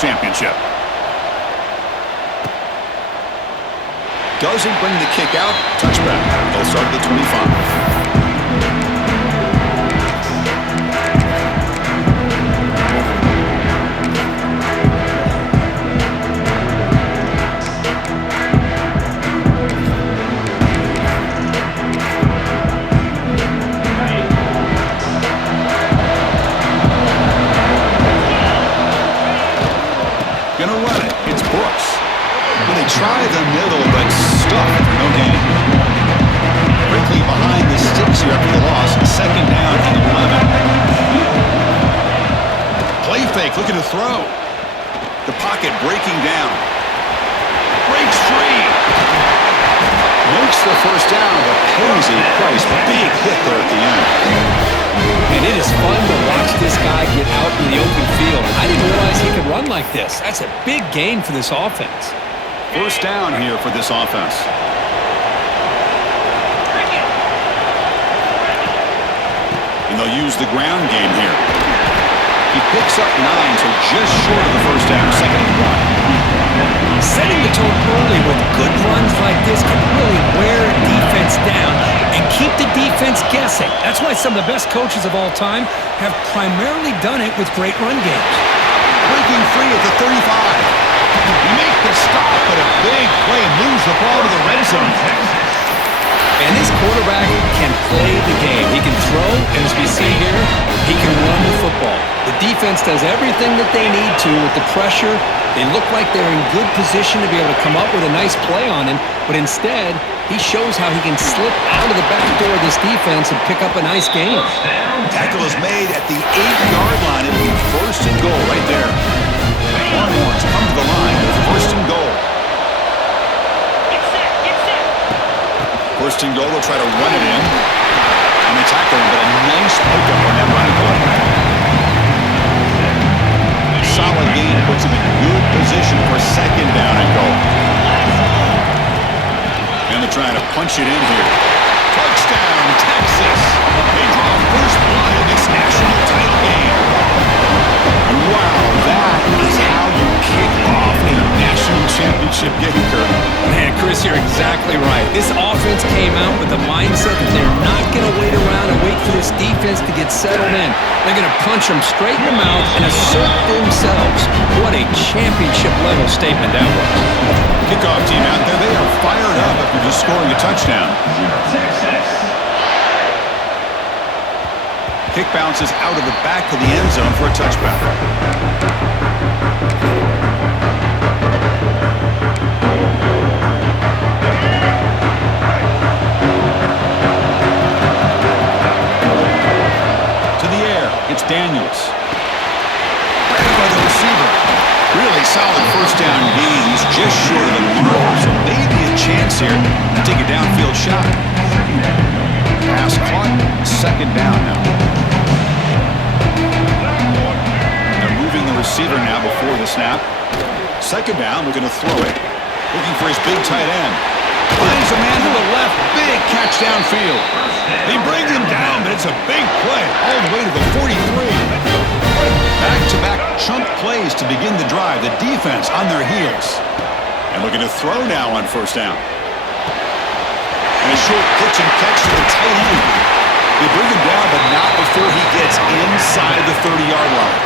championship. Doesn't bring the kick out. Touchback. They'll start at the 25. Try the middle, but stuffed. No gain. Quickly behind the sticks here after the loss. Second down and 11. Play fake, looking to throw. The pocket breaking down. Breaks free. Makes the first down, but pays a price. Big hit there at the end. And it is fun to watch this guy get out in the open field. I didn't realize he could run like this. That's a big gain for this offense. First down here for this offense. And they'll use the ground game here. He picks up 9, so just short of the first down. Second and 1. Setting the tone early with good runs like this can really wear defense down and keep the defense guessing. That's why some of the best coaches of all time have primarily done it with great run games. Breaking free at the 35. Make the stop, but a big play moves the ball to the red zone. And this quarterback can play the game. He can throw, and as we see here, he can run the football. The defense does everything that they need to with the pressure. They look like they're in good position to be able to come up with a nice play on him, but instead, he shows how he can slip out of the back door of this defense and pick up a nice gain. Tackle is made at the 8-yard line. It'll be first and goal right there. Longhorns come to the line with first and goal. First and goal, they'll try to run it in. And they tackle him, but a nice pickup on that running play. Solid gain puts him in good position for second down and goal. And they're trying to punch it in here. Touchdown, Texas. They draw first blood in this national title game. Wow, that is how you kick off a national championship game, Kurt. Man, Chris, you're exactly right. This offense came out with the mindset that they're not going to wait around and wait for this defense to get settled in. They're going to punch them straight in the mouth and assert themselves. What a championship-level statement that was. Kickoff team out there, they are fired up after just scoring a touchdown. Kick bounces out of the back of the end zone for a touchback. To the air, it's Daniels. Right by the receiver. Really solid first down gain. He's just short of the mark, so maybe a chance here to take a downfield shot. Pass caught, second down now. They're moving the receiver now before the snap. Second down, we're going to throw it. Looking for his big tight end. Finds a man to the left, big catch downfield. They bring him down, but it's a big play all the way to the 43. Back-to-back chunk plays to begin the drive. The defense on their heels. And looking to throw now on first down. And a short pitch and catch to the tight end. They bring him down, but not before he gets inside the 30-yard line.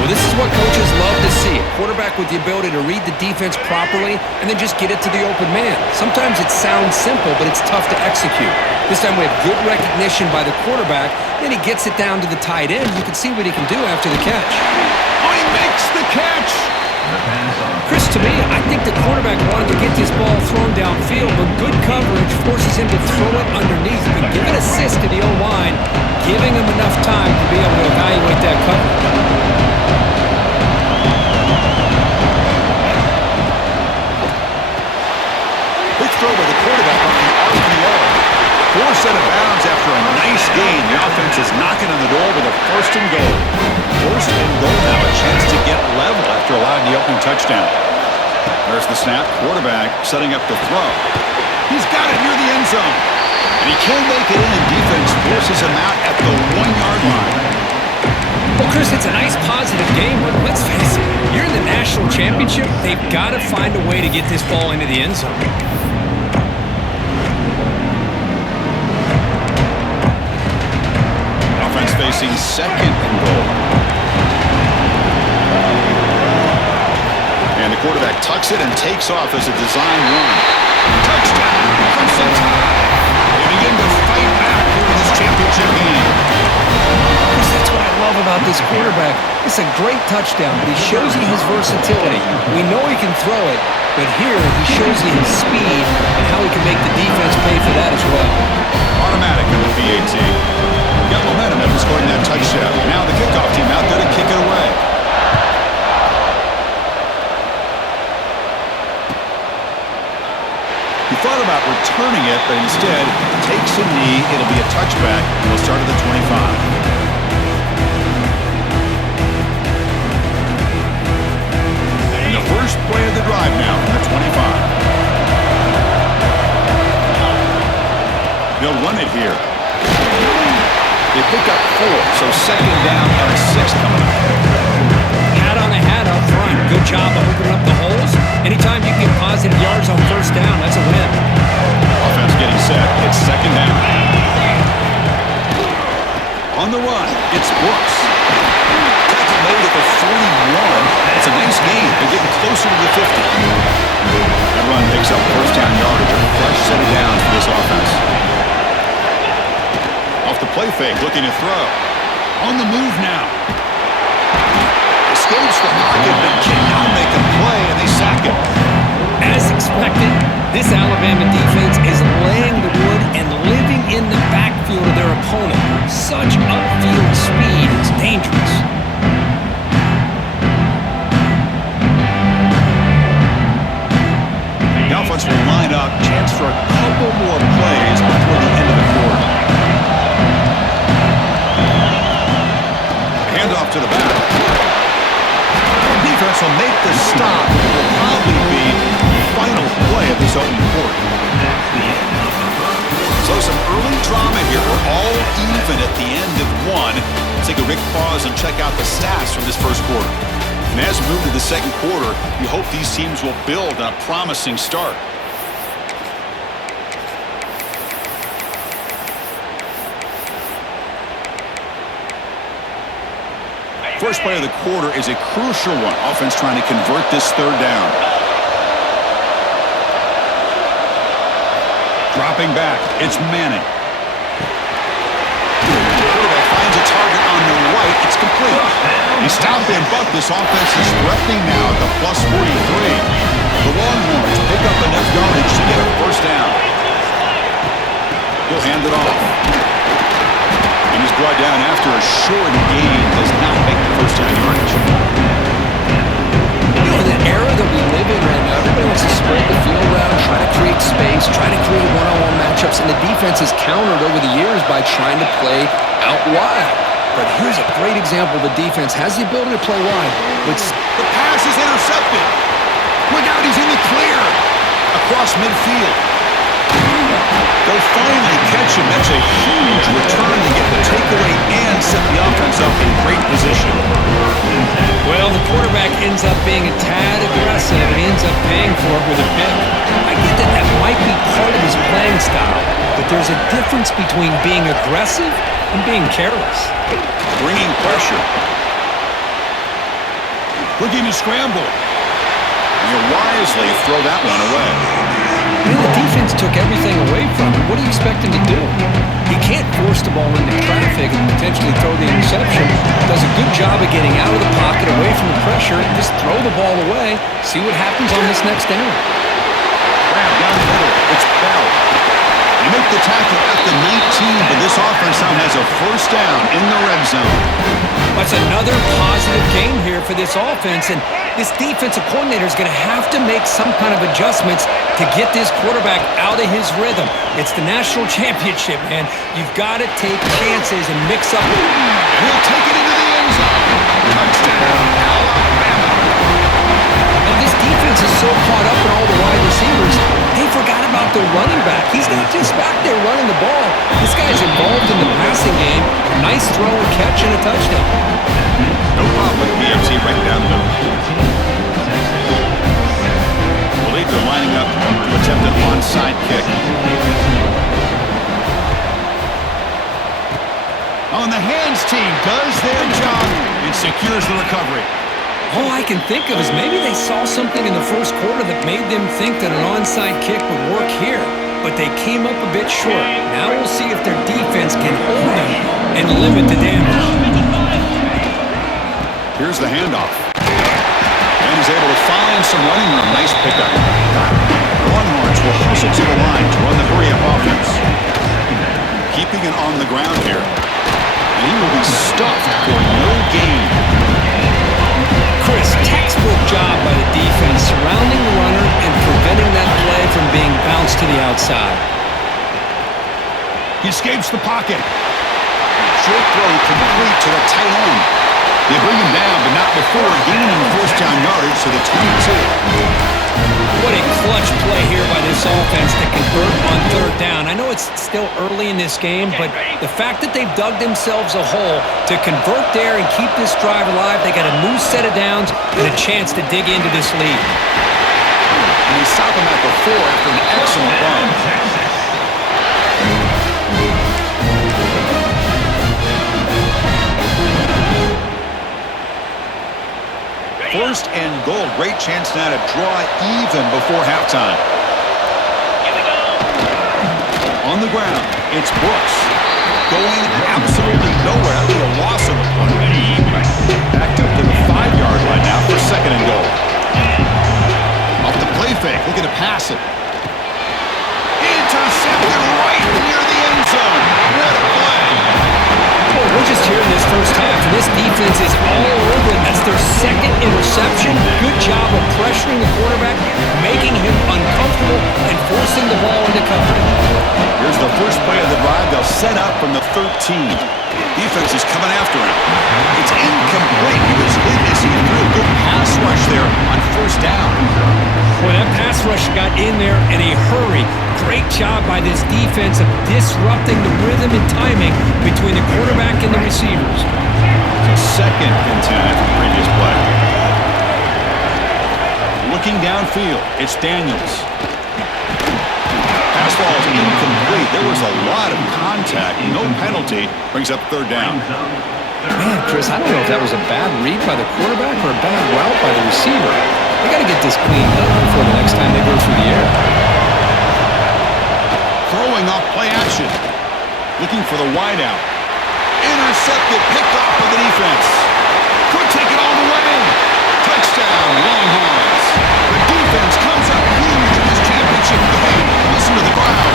Well, this is what coaches love to see. A quarterback with the ability to read the defense properly and then just get it to the open man. Sometimes it sounds simple, but it's tough to execute. This time we have good recognition by the quarterback. Then he gets it down to the tight end. You can see what he can do after the catch. Oh, he makes the catch! Chris, to me, I think the quarterback wanted to get this ball thrown downfield, but good coverage forces him to throw it underneath. But give an assist to the O-line, giving him enough time to be able to evaluate that coverage. Throw by the quarterback on the RPO. Forced out of bounds after a nice gain. The offense is knocking on the door with a first and goal. First and goal now, a chance to get level after allowing the opening touchdown. There's the snap. Quarterback setting up the throw. He's got it near the end zone. And he can't make it in. Defense forces him out at the 1-yard line. Well, Chris, it's a nice positive game, but let's face it, you're in the national championship. They've got to find a way to get this ball into the end zone. Offense facing second and goal. And the quarterback tucks it and takes off as a design run. Touchdown, Crimson Tide. They begin to fight back here in this championship game. That's what I love about this quarterback. It's a great touchdown, but he shows you his versatility. We know he can throw it, but here he shows you his speed and how he can make the defense pay for that as well. Automatic on the PAT. Got momentum after scoring that touchdown. Now the kickoff team out there to kick it away. He thought about returning it, but instead takes a knee. It'll be a touchback. He'll start at the 25. And the first play of the drive now from the 25. They'll run it here. They pick up 4, so second down and a 6 coming up. Hat on a hat up front. Good job of opening up the holes. Anytime you get positive yards on first down, that's a win. Offense getting set. It's second down. On the run, it's Brooks. Tackle made at the 41. It's a nice gain. They're getting closer to the 50. That run picks up first down yardage. A fresh set of downs for this offense. Off the play fake, looking to throw. On the move now. Escapes the pocket, but cannot make a play, and they sack him. As expected, this Alabama defense is laying the wood and living in the backfield of their opponent. Such upfield speed, it's dangerous. The offense will line up, chance for a couple more plays before the end of the quarter. Handoff to the back. Defense will make the stop. It will probably be the final play of this opening quarter. So some early drama here. We're all even at the end of one. Let's take a quick pause and check out the stats from this first quarter. And as we move to the second quarter, we hope these teams will build on a promising start. First play of the quarter is a crucial one. Offense trying to convert this third down. Dropping back, it's Manning. Quarterback finds a target on the right. It's complete. He stopped and bucked. This offense is threatening now at the plus 43. The Longhorns pick up enough yardage to get a first down. He'll hand it off. And he's brought down after a short gain. Does not make the first down yardage. You know, in the era that we live in right now, everybody wants to spread the field around, try to create space, try to create one-on-one matchups, and the defense has countered over the years by trying to play out wide. But here's a great example. The defense has the ability to play wide, but the pass is intercepted. Look out, he's in the clear. Across midfield. They'll finally catch him. That's a huge return to get the takeaway and set the offense up in great position. well, the quarterback ends up being a tad aggressive and he ends up paying for it with a pick. I get that that might be part of his playing style, but there's a difference between being aggressive and being careless. Bringing pressure. Looking to scramble. You wisely throw that one away. You know, the defense took everything away from him. What do you expect him to do? He can't force the ball into traffic and potentially throw the interception. Does a good job of getting out of the pocket, away from the pressure, and just throw the ball away. See what happens on this next down. Wow, down the middle. It's Bell. They make the tackle at the 19, but this offense now has a first down in the red zone. That's another positive game here for this offense, and this defensive coordinator is going to have to make some kind of adjustments to get this quarterback out of his rhythm. It's the national championship, man. You've got to take chances and mix up. He'll take it into the end zone. Touchdown, Alabama. And this defense is so caught up in all the wide receivers, they forgot about the running back. He's not just back there running the ball. This guy's involved in the passing game. Nice throw and catch and a touchdown. No problem with BFT right down the middle. Believe they're lining up to attempt an onside kick. On the hands team does their job and secures the recovery. All I can think of is maybe they saw something in the first quarter that made them think that an onside kick would work here, but they came up a bit short. Now we'll see if their defense can hold them and limit the damage. Here's the handoff. And he's able to find some running room. Nice pickup. Longhorns will hustle to the line to run the hurry-up offense. Keeping it on the ground here. And he will be stuffed for no gain. Chris, textbook job by the defense surrounding the runner and preventing that play from being bounced to the outside. He escapes the pocket. Short throw complete to the tight end. They bring him down, but not before gaining first down yardage to the 22. What a clutch play here by this offense to convert on third down. I know it's still early in this game, but the fact that they've dug themselves a hole to convert there and keep this drive alive, they got a new set of downs and a chance to dig into this lead. And he stopped him at the 4 after an excellent run. First and goal. Great chance now to draw even before halftime. On the ground, it's Brooks. Going absolutely nowhere. That'll be a loss of a point. Backed up to the 5-yard line now for second and goal. Off the play fake. Looking to pass it. Intercepted right near the end zone. What a play. Well, we're just here in this first half, and this defense is all over it. That's their second interception. Good job of pressuring the quarterback, making him uncomfortable, and forcing the ball into coverage. Here's the first play of the drive. They'll set up from the 13. Defense is coming after him. It's incomplete. He was hit as he threw a good pass rush there on first down. Boy, that pass rush got in there in a hurry. Great job by this defense of disrupting the rhythm and timing between the quarterback and the receivers. So second and 10 after the previous play. Looking downfield, it's Daniels. Pass ball is incomplete. There was a lot of contact. No penalty. Brings up third down. Man, Chris, I don't know if that was a bad read by the quarterback or a bad route by the receiver. They got to get this cleaned up before the next time they go through the air. Throwing off play action. Looking for the wideout. Intercepted, picked off by the defense. Could take it all the way. Touchdown, Longhorns. The defense comes up huge in this championship game. Listen to the crowd.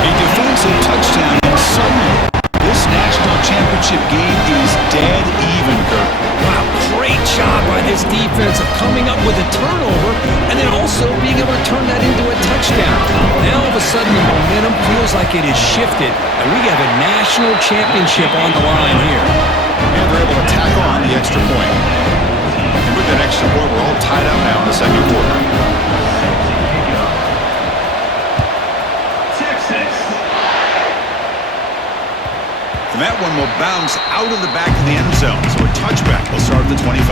A defensive touchdown, and suddenly this national championship game is dead even, Kirk. Wow, great job by this defense of coming up with a turnover and then also being able to turn that into a touchdown. Now all of a sudden the momentum feels like it is shifted and we have a national championship on the line here. And they're able to tack on the extra point. And with that extra point, we're all tied up now in the second quarter. And that one will bounce out of the back of the end zone. So a touchback will start at the 25.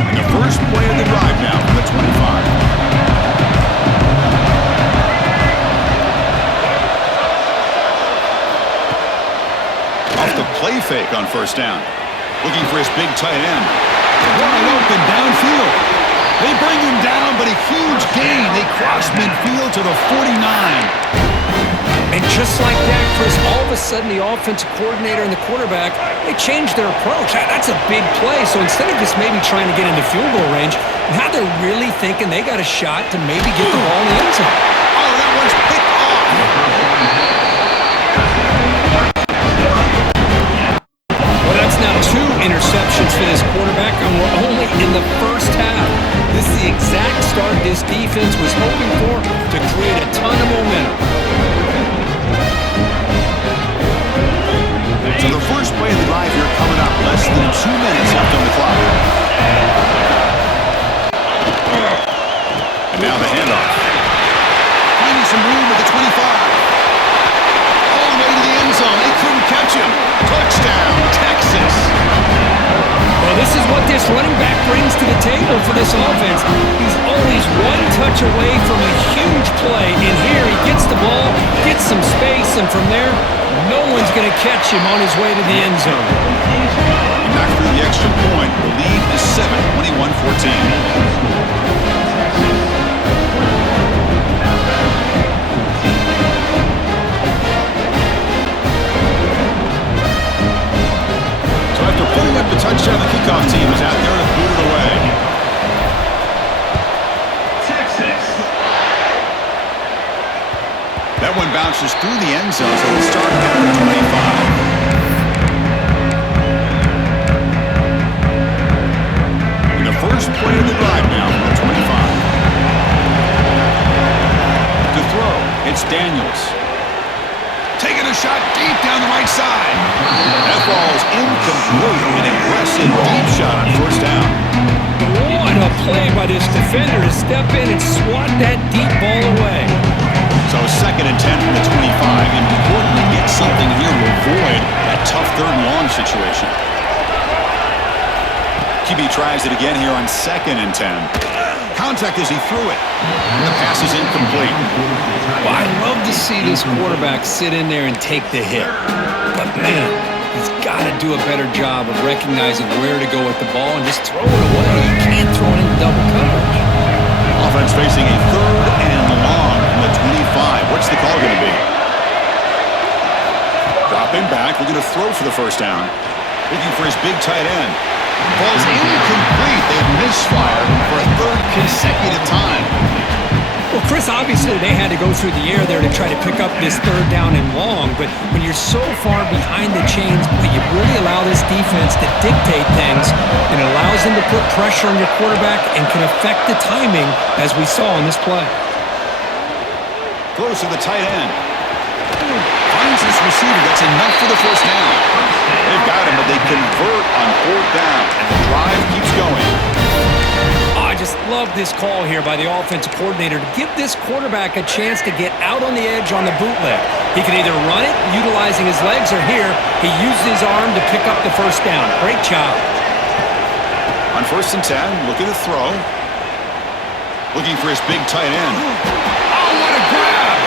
And the first play of the drive now from the 25. Off the play fake on first down. Looking for his big tight end. Wide open downfield. They bring him down, but a huge gain. They cross midfield to the 49. And just like that, Chris, all of a sudden the offensive coordinator and the quarterback, they changed their approach. That's a big play. So instead of just maybe trying to get into field goal range, now they're really thinking they got a shot to maybe get the ball in the end zone. Oh, that one's picked off. Now 2 interceptions for this quarterback, and we're only in the first half. This is the exact start this defense was hoping for to create a ton of momentum. to the table for this offense. He's always one touch away from a huge play, and here he gets the ball, gets some space, and from there, no one's going to catch him on his way to the end zone. Back through the extra point. The lead is 7, 21-14. After putting up the touchdown, the kickoff team is out there to boot it away. Texas. That one bounces through the end zone, so we'll start at the 25. And the first play of the drive now from the 25. To throw, it's Daniels. Taking a shot deep down the right side. That ball is incomplete. An aggressive deep shot on first down. What a play by this defender to step in and swat that deep ball away. So 2nd and 10 from the 25. Important to get something here to avoid that tough 3rd and long situation. QB tries it again here on 2nd and 10. Contact as he threw it. The pass is incomplete. Well, I love to see this quarterback sit in there and take the hit. But, man, he's got to do a better job of recognizing where to go with the ball and just throw it away. You can't throw it in double coverage. Offense facing a 3rd and long from the 25. What's the call going to be? Dropping back, looking to throw for the first down. Looking for his big tight end. Ball's incomplete. They've misfired for a 3rd consecutive time. Well, Chris, obviously they had to go through the air there to try to pick up this 3rd down and long, but when you're so far behind the chains, boy, you really allow this defense to dictate things, and it allows them to put pressure on your quarterback and can affect the timing, as we saw in this play. Throws to the tight end. Finds his receiver. That's enough for the first down. They've got him, but they convert on 4th down, and the drive keeps going. I just love this call here by the offensive coordinator to give this quarterback a chance to get out on the edge on the bootleg. He can either run it, utilizing his legs, or here, he used his arm to pick up the first down. Great job. On 1st and 10, looking to throw. Looking for his big tight end. Oh, what a grab!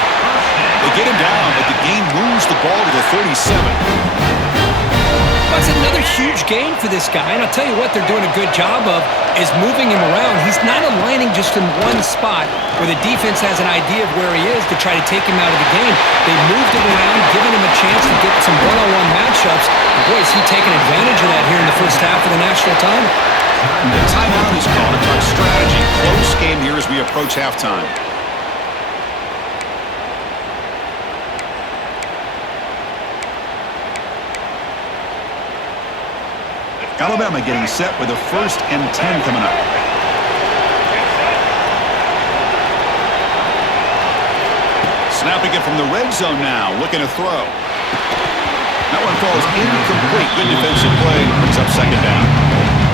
They get him down, but the game moves the ball to the 37. That's another huge game for this guy, and I'll tell you what they're doing a good job of is moving him around. He's not aligning just in one spot where the defense has an idea of where he is to try to take him out of the game. They moved him around, giving him a chance to get some one-on-one matchups. And boy, is he taking advantage of that here in the first half of the national title. The timeout is called to talk strategy. Close game here as we approach halftime. Alabama getting set with a 1st and 10 coming up. Snapping it from the red zone now, looking to throw. That one falls incomplete. Good defensive play. Brings up 2nd down.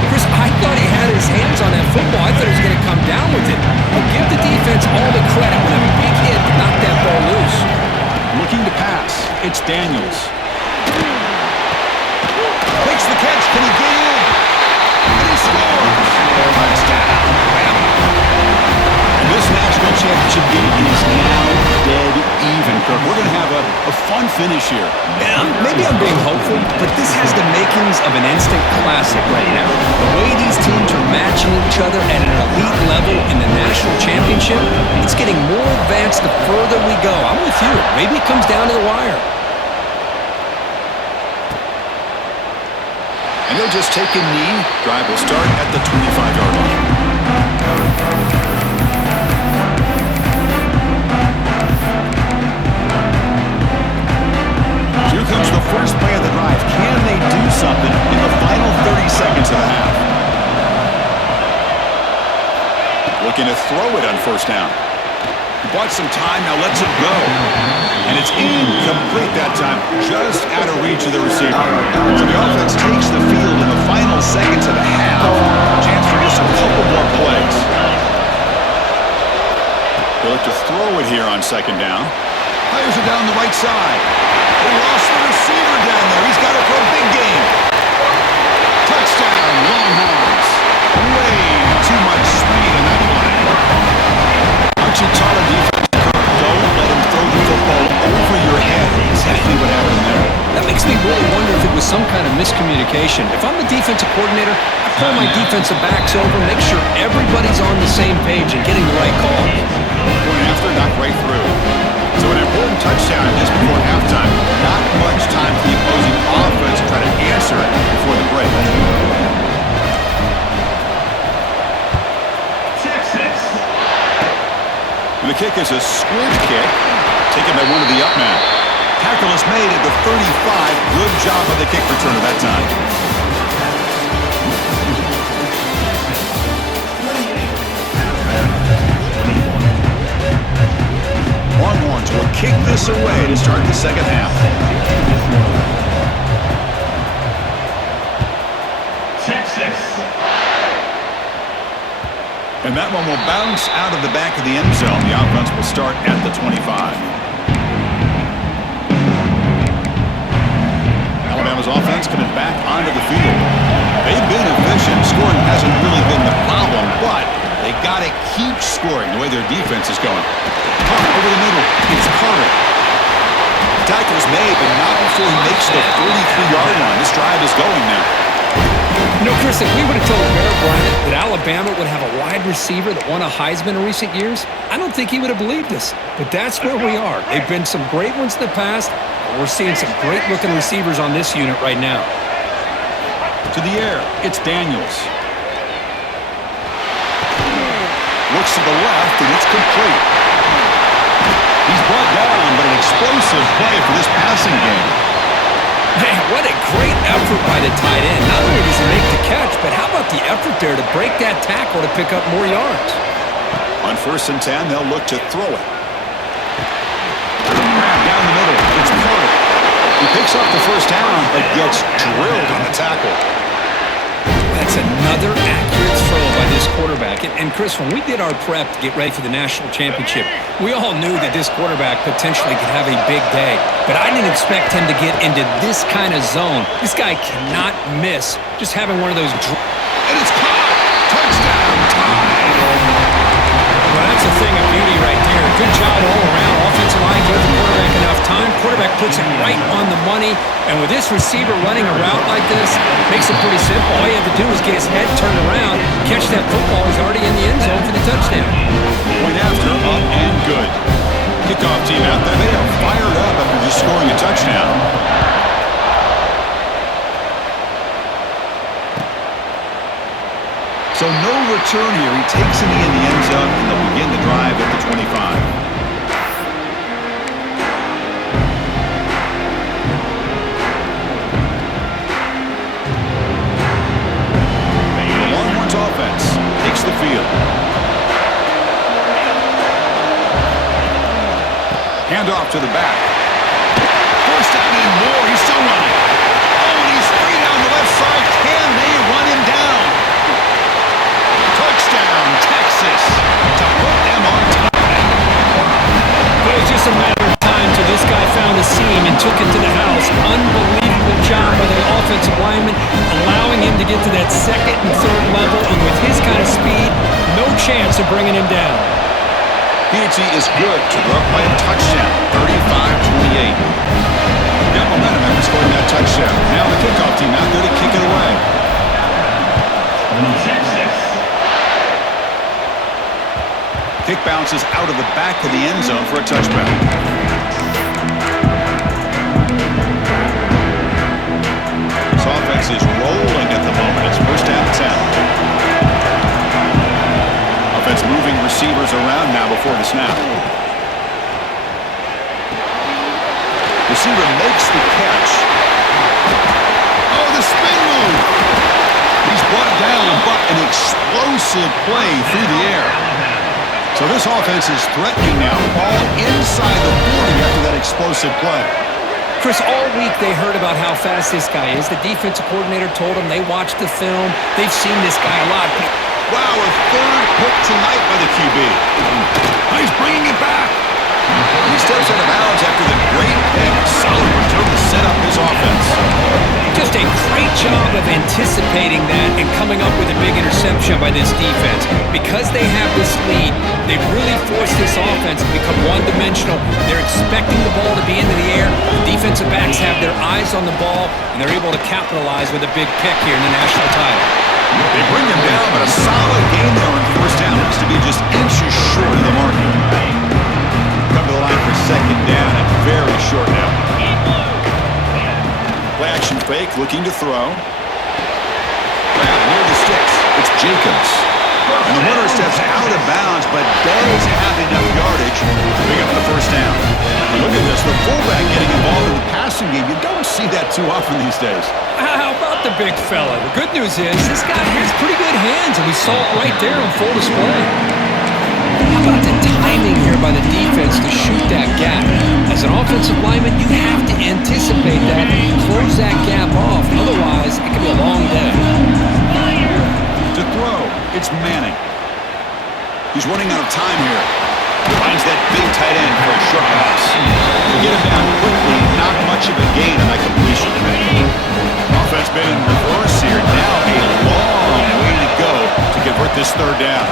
Chris, I thought he had his hands on that football. I thought he was going to come down with it. But give the defense all the credit when a big hit knocked that ball loose. Looking to pass. It's Daniels. Makes the catch. Can he get in? And he scores. Touchdown. And this national championship game is now dead even, Kirk. We're going to have a fun finish here. Yeah, maybe I'm being hopeful, but this has the makings of an instant classic right now. The way these teams are matching each other at an elite level in the national championship, it's getting more advanced the further we go. I'm with you. Maybe it comes down to the wire. And they'll just take a knee. Drive will start at the 25-yard line. Here comes the first play of the drive. Can they do something in the final 30 seconds of the half? Looking to throw it on 1st down. He bought some time, now lets it go. And it's incomplete that time, just out of reach of the receiver. So the offense takes the field in the final seconds of the half. Chance for just a couple more plays. They look to throw it here on 2nd down. Fires it down the right side. They lost the receiver down there. He's got it for a big game. Touchdown, Longhorns. Way Solid defense. Don't let him throw the football over your head. Exactly what happened there. That makes me really wonder if it was some kind of miscommunication. If I'm the defensive coordinator, I pull my defensive backs over, make sure everybody's on the same page and getting the right call. Point after, knocked right through. So an important touchdown just before halftime. Not much time for the opposing offense to try to answer it before the break. And the kick is a squib kick, taken by one of the up men. Tackle is made at the 35. Good job on the kick return at that time. Longhorns will kick this away to start the second half. And that one will bounce out of the back of the end zone. The offense will start at the 25. Alabama's offense coming back onto the field. They've been efficient. Scoring hasn't really been the problem, but they got to keep scoring the way their defense is going. Over the middle. It's Carter. Tackle's made, but not before he makes the 43-yard line. This drive is going now. You know, Chris, if we would have told Bear Bryant that Alabama would have a wide receiver that won a Heisman in recent years, I don't think he would have believed us. But that's where we are. They've been some great ones in the past, and we're seeing some great-looking receivers on this unit right now. To the air, it's Daniels. Looks to the left, and it's complete. He's brought down, but an explosive play for this passing game. Man, what a great effort by the tight end. Not only does he make the catch, but how about the effort there to break that tackle to pick up more yards? On 1st and 10, they'll look to throw it. Down the middle, it's Carter. He picks up the first down, but gets drilled on the tackle. That's another accurate throw by this quarterback. And Chris, when we did our prep to get ready for the national championship, we all knew that this quarterback potentially could have a big day. But I didn't expect him to get into this kind of zone. This guy cannot miss just having one of those. And it's caught! Touchdown! Time! Well, that's a thing of beauty right there. Good job all around. Offensive line gives the quarterback enough time. Quarterback puts it right on the money. And with this receiver running a route like this, makes it pretty simple. All you have to do is get his head turned around, catch that football. He's already in the end zone for the touchdown. Point after, up and good. Kickoff team out there. They are fired up after just scoring a touchdown. So no return here. He takes it in the end zone, and they'll begin the drive at the 25. Offense takes the field. Handoff to the back. First down and more. He's still running. Oh, and he's free down the left side. Can they run him down? Touchdown, Texas, to put them on top. It was just a matter of time till this guy found a seam and took it to the house. Unbelievable job by the offensive lineman, allowing him to get to that second and third level, and with his kind of speed, no chance of bringing him down. P&T is good to go up by a touchdown, 35-28. Got momentum after scoring that touchdown. Now the kickoff team out there to kick it away. Kick bounces out of the back of the end zone for a touchback. This offense is rolling at the moment. It's 1st and 10. Offense moving receivers around now before the snap. Receiver makes the catch. Oh, the spin move. He's brought down, but an explosive play through the air. So this offense is threatening now. Ball inside the 40 after that explosive play. Chris, all week they heard about how fast this guy is. The defensive coordinator told them they watched the film. They've seen this guy a lot. Wow, a third pick tonight by the QB. He's bringing it back. He steps out of bounds after the great pick. Solid return to set up his offense. Just a great job of anticipating that and coming coming up with a big interception by this defense. Because they have this lead, they've really forced this offense to become one-dimensional. They're expecting the ball to be into the air. The defensive backs have their eyes on the ball, and they're able to capitalize with a big pick here in the national title. They bring him down, but a solid gain there on first down. Looks to be just inches short of the mark. Come to the line for second down and very short now. Play action fake, looking to throw. Near the sticks, it's Jacobs. And the runner steps out of bounds, but does have enough yardage to pick up the first down. And look at this, the fullback getting involved in the passing game. You don't see that too often these days. How about the big fella? The good news is this guy has pretty good hands, and we saw it right there on full display. How about the timing here by the defense to shoot that gap? As an offensive lineman, you have to anticipate that and close that gap off. Otherwise, it could be a long day. To throw, it's Manning. He's running out of time here. Finds that big tight end for a short pass. To get him down quickly, not much of a gain on that completion. Offense been in reverse here. Now a long way to go to convert this third down.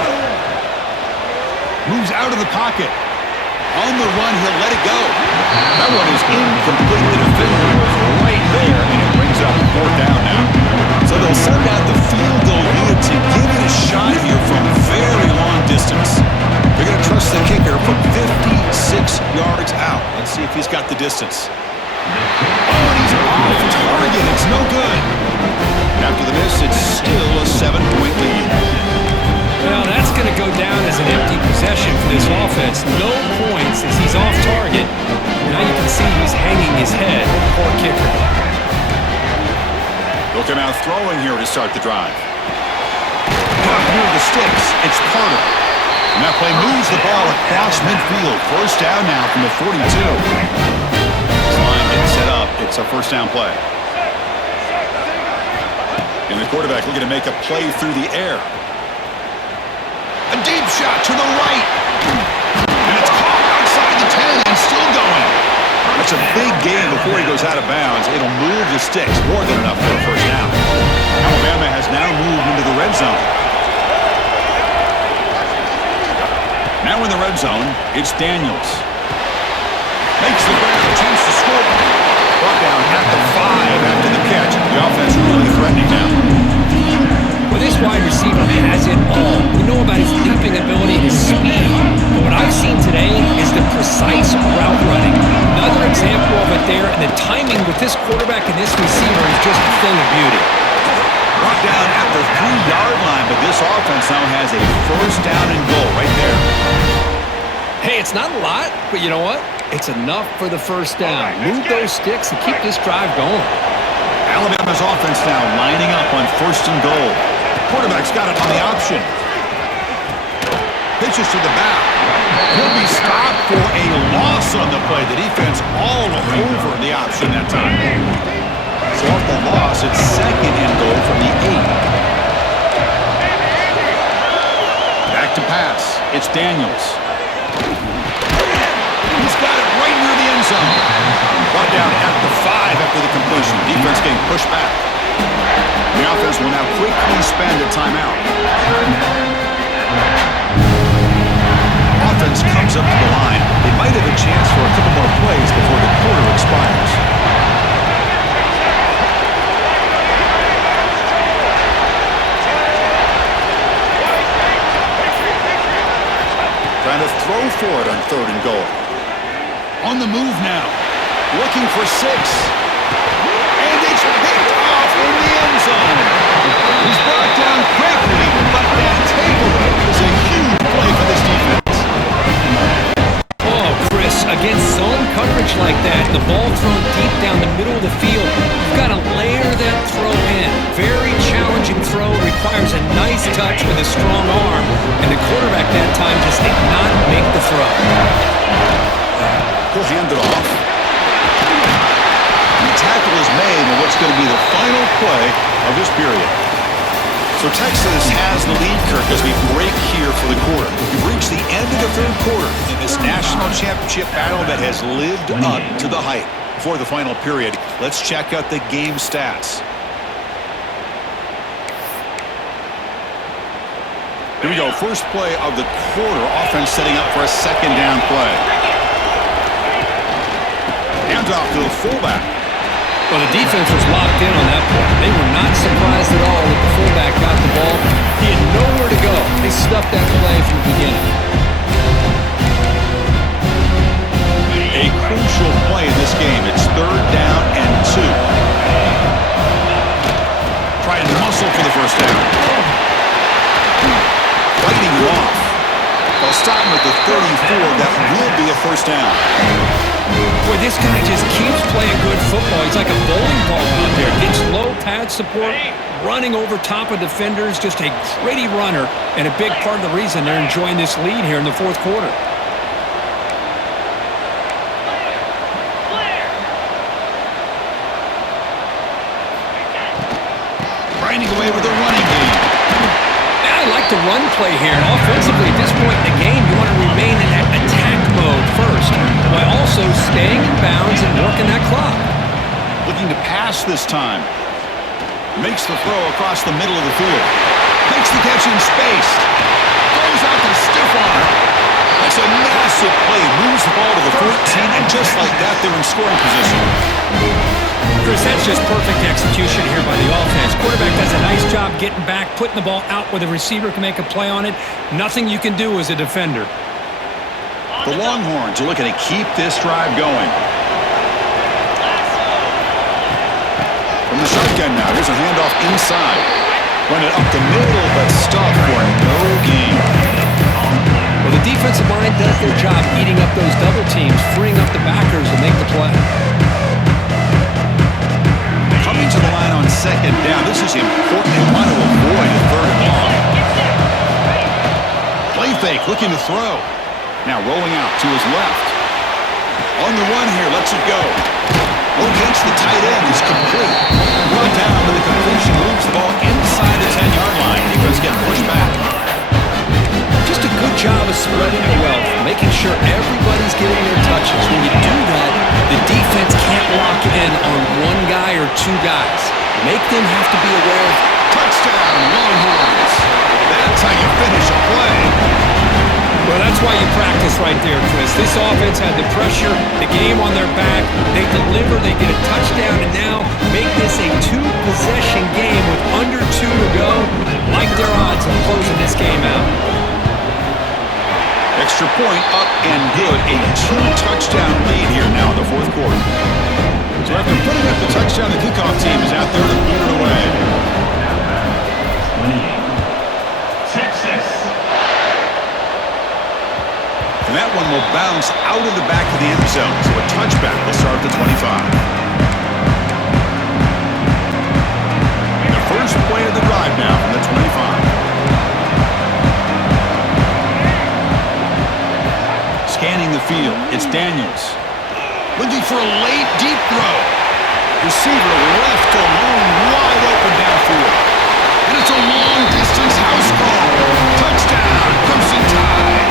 Moves out of the pocket. On the run, he'll let it go. That one is incomplete. The defender was right there, and it brings up fourth down now. So they'll send out the field goal unit to give it a shot here from very long distance. They're going to trust the kicker from 56 yards out. Let's see if he's got the distance. Oh, and he's off target. It's no good. After the miss, it's still a 7-point lead. Well, that's going to go down as an empty possession for this offense. No points as he's off target. Now you can see he's hanging his head. Poor kicker. They'll come out throwing here to start the drive. Near the sticks, it's Carter. And that play moves the ball across midfield. First down now from the 42. This line getting set up. It's a first down play. And the quarterback looking to make a play through the air. A deep shot to the right. And it's caught outside the 10 and still going. That's a big gain before he goes out of bounds. It'll move the sticks more than enough for a first down. Alabama has now moved into the red zone. Now in the red zone, it's Daniels. Makes the grab, attempts to score. Brought down at the 5 after the catch. The offense really threatening now. Well, this wide receiver has it all. We know about his leaping ability, his speed. But what I've seen today is the precise route running. Another example of it there, and the timing with this quarterback and this receiver is just a thing of beauty. Brought down at the 3-yard line, but this offense now has a first down and goal right there. Hey, it's not a lot, but you know what? It's enough for the first down. Move those sticks and keep this drive going. Alabama's offense now lining up on first and goal. Quarterback's got it on the option. Pitches to the back. He'll be stopped for a loss on the play. The defense all over the option that time. So off the loss, it's second and goal from the 8. Back to pass. It's Daniels. He's got it right near the end zone. Brought down at the 5 after the completion. Defense getting pushed back. The offense will now quickly spend a timeout. Offense comes up to the line. They might have a chance for a couple more plays before the quarter expires. Trying to throw for it on third and goal. On the move now. Looking for 6. And it's picked off in the end zone. He's brought down quickly, but that takeaway is a huge play for this defense. Oh, Chris, against zone coverage like that, the ball thrown deep down the middle of the field, you've got to layer that throw in. Very challenging throw, requires a nice touch with a strong arm, and the quarterback that time just did not make the throw. He'll hand it off. The tackle is made in what's going to be the final play of this period. So Texas has the lead, Kirk, as we break here for the quarter. We've reached the end of the third quarter in this national championship battle that has lived up to the hype. For the final period, let's check out the game stats. Here we go. First play of the quarter. Offense setting up for a second down play. Hands off to the fullback. Well, the defense was locked in on that play. They were not surprised at all that the fullback got the ball. He had nowhere to go. They stuffed that play from the beginning. A crucial play in this game. It's 3rd down and 2. Try and muscle for the first down. Fighting you off. They'll stop him at the 34. That will be a first down. Boy, this guy just keeps playing good football. He's like a bowling ball out there. Gets low pad support, running over top of defenders. Just a gritty runner, and a big part of the reason they're enjoying this lead here in the 4th quarter. Grinding away with the running game. I like the run play here. And offensively, at this point in the game, you want to remain in that attack mode first, while also staying in bounds and working that clock. Looking to pass this time. Makes the throw across the middle of the field. Makes the catch in space. Throws out the stiff arm. That's a massive play. Moves the ball to the 14, and just like that, they're in scoring position. Chris, that's just perfect execution here by the offense. Quarterback does a nice job getting back, putting the ball out where the receiver can make a play on it. Nothing you can do as a defender. The Longhorns are looking to keep this drive going. From the shotgun now, here's a handoff inside. Run it up the middle, but stopped for no gain. Well, the defensive line does their job eating up those double teams, freeing up the backers to make the play. Coming to the line on 2nd down. This is important. They want to avoid a 3rd and long. Play fake, looking to throw. Now rolling out to his left. On the run here, lets it go. Against the tight end is complete. Brought down, but the completion moves the ball inside the 10-yard line. Defense get pushed back. Just a good job of spreading the wealth, making sure everybody's getting their touches. When you do that, the defense can't lock in on one guy or 2 guys. Make them have to be aware of touchdown, Longhorns. That's how you finish a play. Well, that's why you practice right there, Chris. This offense had the pressure, the game on their back. They deliver, they get a touchdown, and now make this a 2-possession game with under 2 to go. Like their odds of closing this game out. Extra point up and good. A 2-touchdown lead here now in the 4th quarter. So after putting up the touchdown, the kickoff team is out there to put it away. Texas. And that one will bounce out of the back of the end zone. So a touchback will start at the 25. The first play of the drive now from the 25. Scanning the field, it's Daniels. Looking for a late, deep throw. Receiver left alone, wide open downfield. And it's a long-distance house call. Touchdown, Crimson Tide.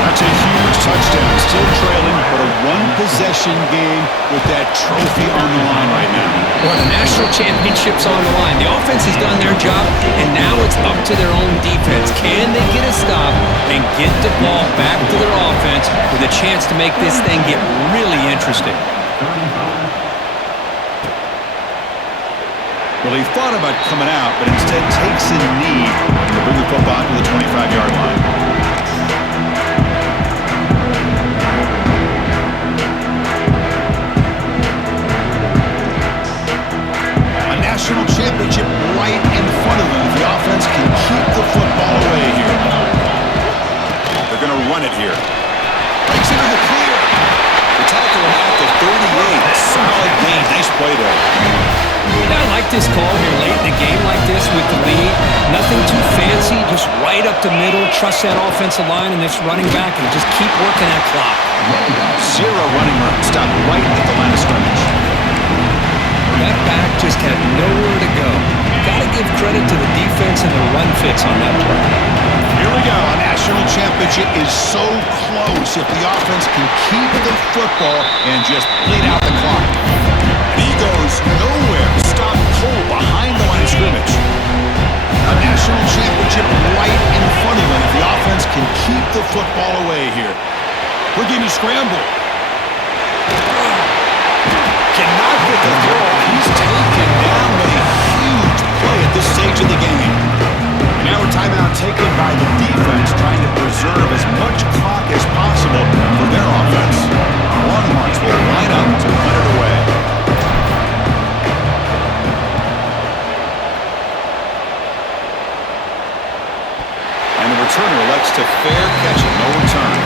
That's a huge touchdown. Still trailing, but a 1-possession game with that trophy on the line right now. Well, the national championship's on the line. The offense has done their job, and now it's up to their own defense. Can they get a stop and get the ball back to their offense with a chance to make this thing get really interesting? Well, he thought about coming out, but instead takes a knee to bring the football to the 25-yard line. National championship right in front of them. The offense can keep the football away here. They're going to run it here. Breaks into the clear. The tackle at the 38. Solid gain. Nice play there. Yeah, I like this call here late in the game like this with the lead. Nothing too fancy, just right up the middle. Trust that offensive line and this running back and just keep working that clock. 0 running room. Stop right at the line of scrimmage. That back just had nowhere to go. Got to give credit to the defense and the run fits on that play. Here we go. A national championship is so close if the offense can keep the football and just bleed out the clock. And he goes nowhere. Stop cold behind the line of scrimmage. A national national championship right in front of him if the offense can keep the football away here. We're getting a scramble. Cannot get the throw. He's taken down with a huge play at this stage of the game. And now a timeout taken by the defense, trying to preserve as much clock as possible for their offense. Longhorns will line up to put it away. And the returner elects to fair catch it, no return.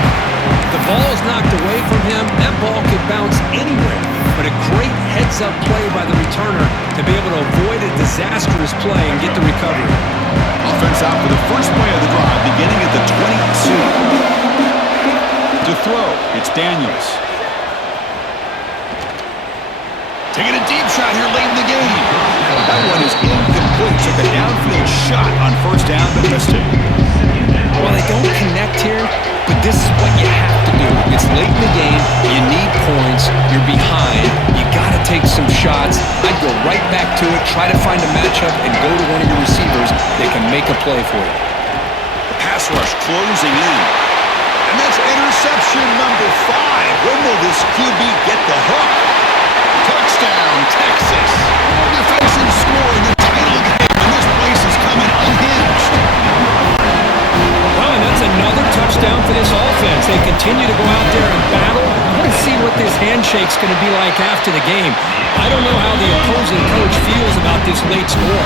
The ball is knocked away from him. That ball could bounce anywhere. But a great heads-up play by the returner to be able to avoid a disastrous play and get the recovery. Offense out for the first play of the drive, beginning at the 22. To throw, it's Daniels. Taking a deep shot here late in the game. That one is incomplete. Took a downfield shot on first down, but missed it. Well, they don't connect here, but this is what you have to do. It's late in the game. You need points. You're behind. You got to take some shots. I'd go right back to it, try to find a matchup, and go to one of your receivers that can make a play for you. The pass rush closing in. And that's interception number 5. When will this QB get the hook? Touchdown, Texas. Defensive score in the title game, and this place is coming unhinged. Well, and that's another touchdown for this offense. They continue to go out there and battle. I want to see what this handshake's going to be like after the game. I don't know how the opposing coach feels about this late score.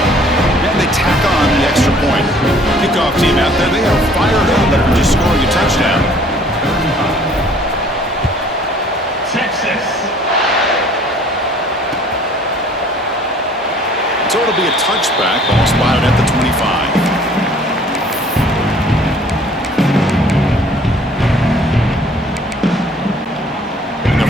And they tack on the extra point. Kickoff team out there, they are fired up after just scoring a touchdown. Texas. So it'll be a touchback, ball spotted at the 25.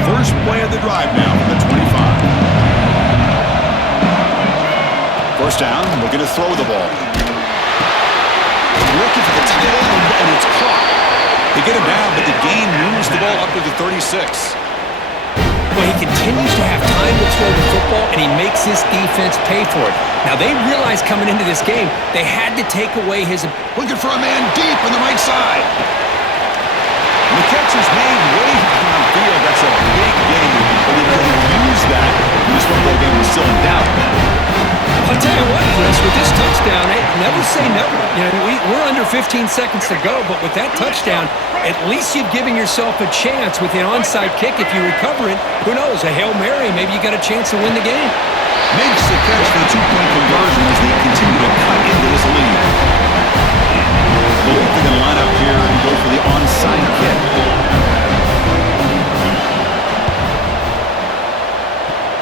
First play of the drive now from the 25. First down, looking to throw the ball. Looking for the tight end, and it's caught. They get him down, but the gain moves the ball up to the 36. Well, he continues to have time to throw the football, and he makes his defense pay for it. Now, they realized coming into this game, they had to take away his... Looking for a man deep on the right side. And the catch is made way downfield. That's a big gain, but they couldn't use that when this football game was still in doubt. I'll tell you what, Chris, with this touchdown, never say never. You know, we're under 15 seconds to go, but with that touchdown, at least you've given yourself a chance with an onside kick. If you recover it, who knows, a Hail Mary, maybe you got a chance to win the game. Makes the catch for the 2-point conversion as they continue to cut into this lead. Both are going to line up here and go for the onside kick.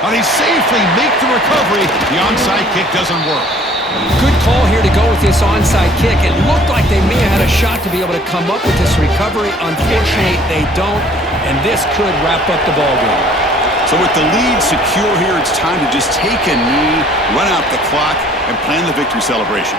Now they safely make the recovery. The onside kick doesn't work. Good call here to go with this onside kick. It looked like they may have had a shot to be able to come up with this recovery. Unfortunately, they don't, and this could wrap up the ballgame. So with the lead secure here, it's time to just take a knee, run out the clock, and plan the victory celebration.